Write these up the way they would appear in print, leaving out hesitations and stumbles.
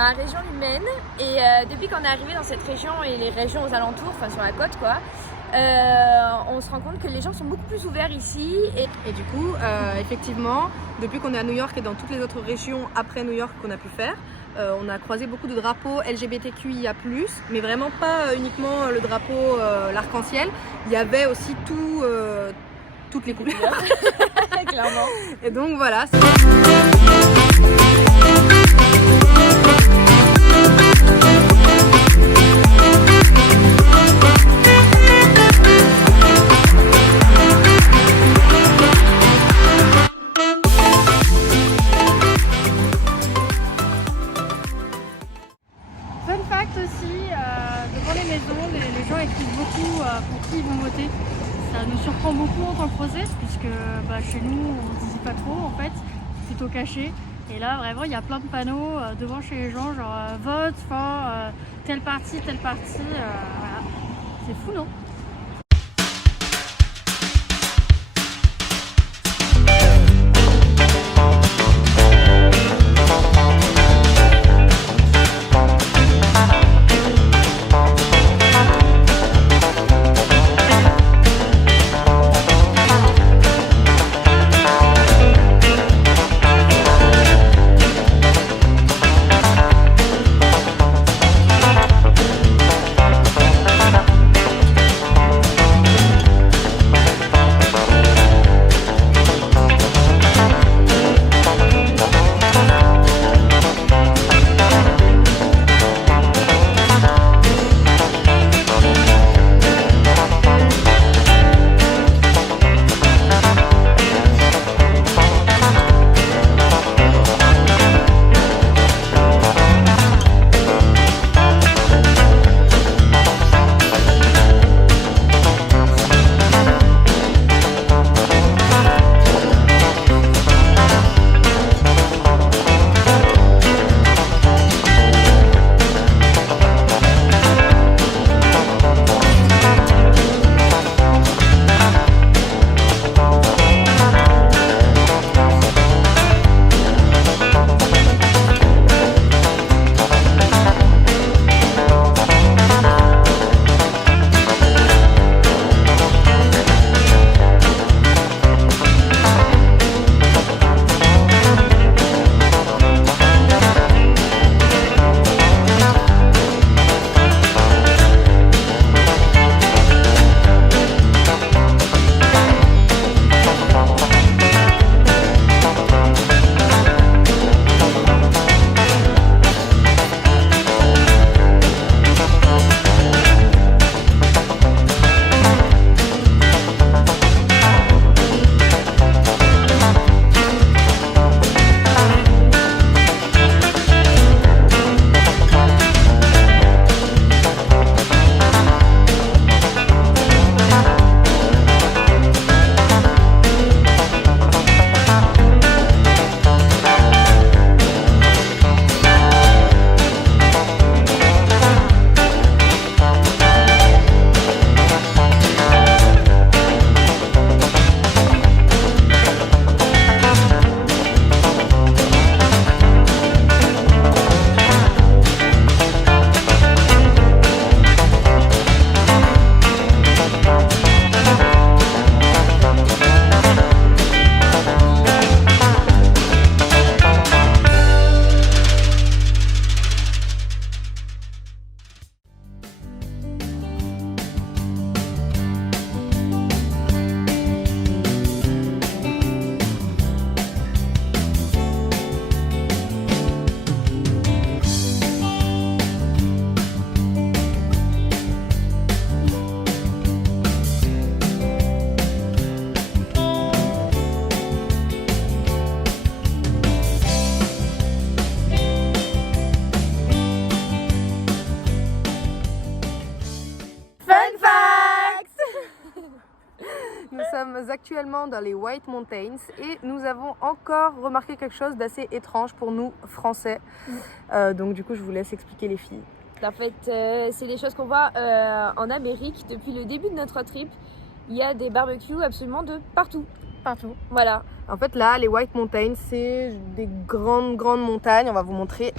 dans la région du Maine et depuis qu'on est arrivé dans cette région et les régions aux alentours, enfin sur la côte quoi, on se rend compte que les gens sont beaucoup plus ouverts ici. Et du coup, effectivement, depuis qu'on est à New York et dans toutes les autres régions après New York qu'on a pu faire, on a croisé beaucoup de drapeaux LGBTQIA+, mais vraiment pas uniquement le drapeau l'arc-en-ciel. Il y avait aussi toutes les couleurs. Clairement. Et donc voilà. Fun fact aussi, devant les maisons, les gens écrivent beaucoup pour qui ils vont voter. Ça nous surprend beaucoup en tant que Français, puisque chez nous on ne dit pas trop en fait, c'est plutôt caché. Et là vraiment il y a plein de panneaux devant chez les gens, genre vote, telle partie, voilà. C'est fou non? Nous sommes actuellement dans les White Mountains et nous avons encore remarqué quelque chose d'assez étrange pour nous Français. Donc du coup je vous laisse expliquer les filles. En fait, c'est des choses qu'on voit en Amérique depuis le début de notre trip. Il y a des barbecues absolument de partout. Partout. Voilà. En fait là, les White Mountains, c'est des grandes montagnes. On va vous montrer.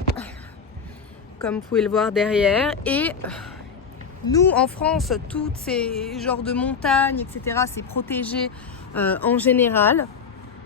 comme vous pouvez le voir derrière. Et nous, en France, toutes ces genres de montagnes, etc., c'est protégé en général.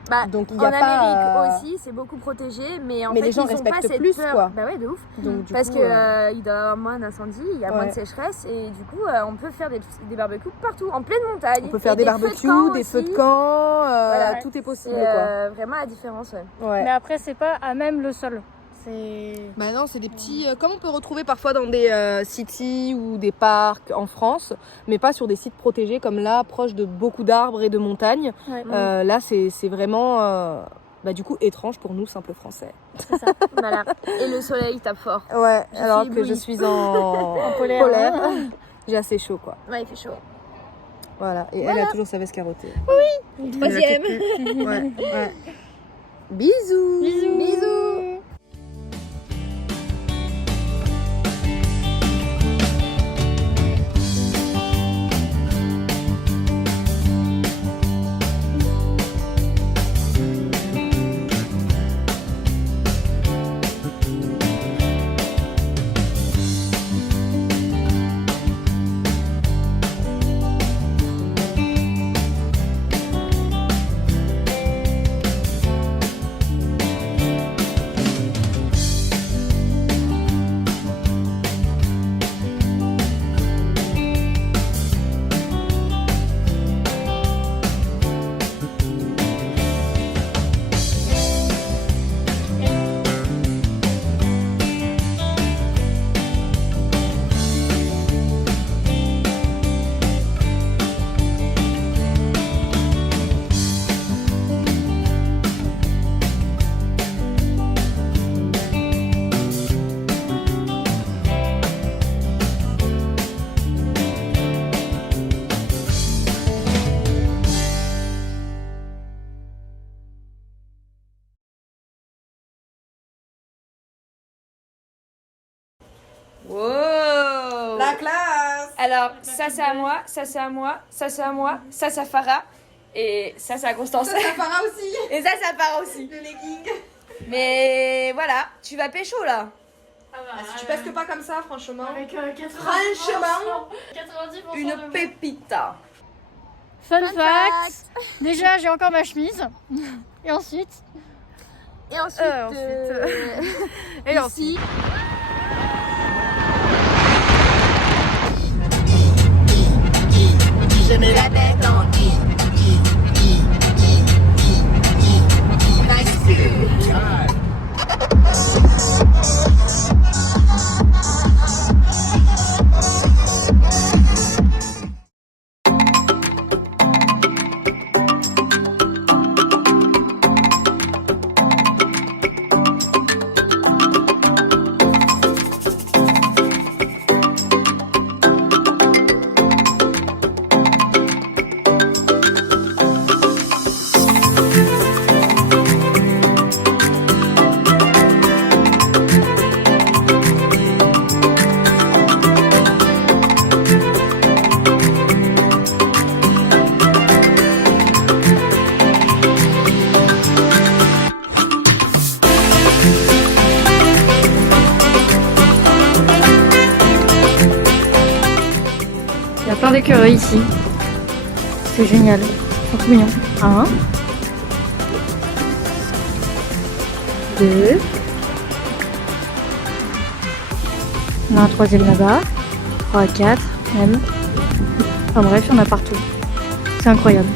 Bah, Donc, il y en a pas, Amérique aussi, c'est beaucoup protégé, mais en mais fait, les gens ils ont respectent pas cette plus, peur. quoi. Bah ouais, de ouf. Donc, du Parce coup, que il doit y avoir moins d'incendies, il y a moins de sécheresse, et du coup, on peut faire des barbecues partout, en pleine montagne. on peut faire Et des barbecues, des feux de camp, Voilà. tout est possible, C'est quoi. vraiment la différence, ouais. Ouais. Mais après, c'est pas à même le sol. C'est. Bah non, c'est des petits, comme on peut retrouver parfois dans des cities ou des parcs en France, mais pas sur des sites protégés comme là, proche de beaucoup d'arbres et de montagnes. Ouais. Là, c'est vraiment, bah, du coup, étrange pour nous, simples Français. C'est ça. Voilà. Et le soleil tape fort. Ouais, Je alors suis que je éblouie. suis en polaire. J'ai assez chaud, quoi. Ouais, il fait chaud. Voilà, et elle a toujours sa veste carottée. Troisième. Ouais, ouais. Bisous. Bisous. Bisous. Wow. La classe. Alors, ça c'est à moi, ça c'est à moi, ça c'est à moi, ça c'est à Farah, et ça c'est à Constance. Ça fera aussi. Et ça c'est à Farah aussi. Le legging. Mais voilà, tu vas pécho là. Si tu pesques pas comme ça, franchement. Avec 90%, Franchement, 90% Une de vous. pépita. Fun fact. Déjà, j'ai encore ma chemise. Et ensuite. Et ensuite, Et ensuite. Je mets la tête en Nice food. Il y a plein d'écureuils ici. C'est génial. Ils sont trop mignons. 1, 2. On a un troisième là-bas. 3, 4, même. Enfin bref, il y en a partout. C'est incroyable.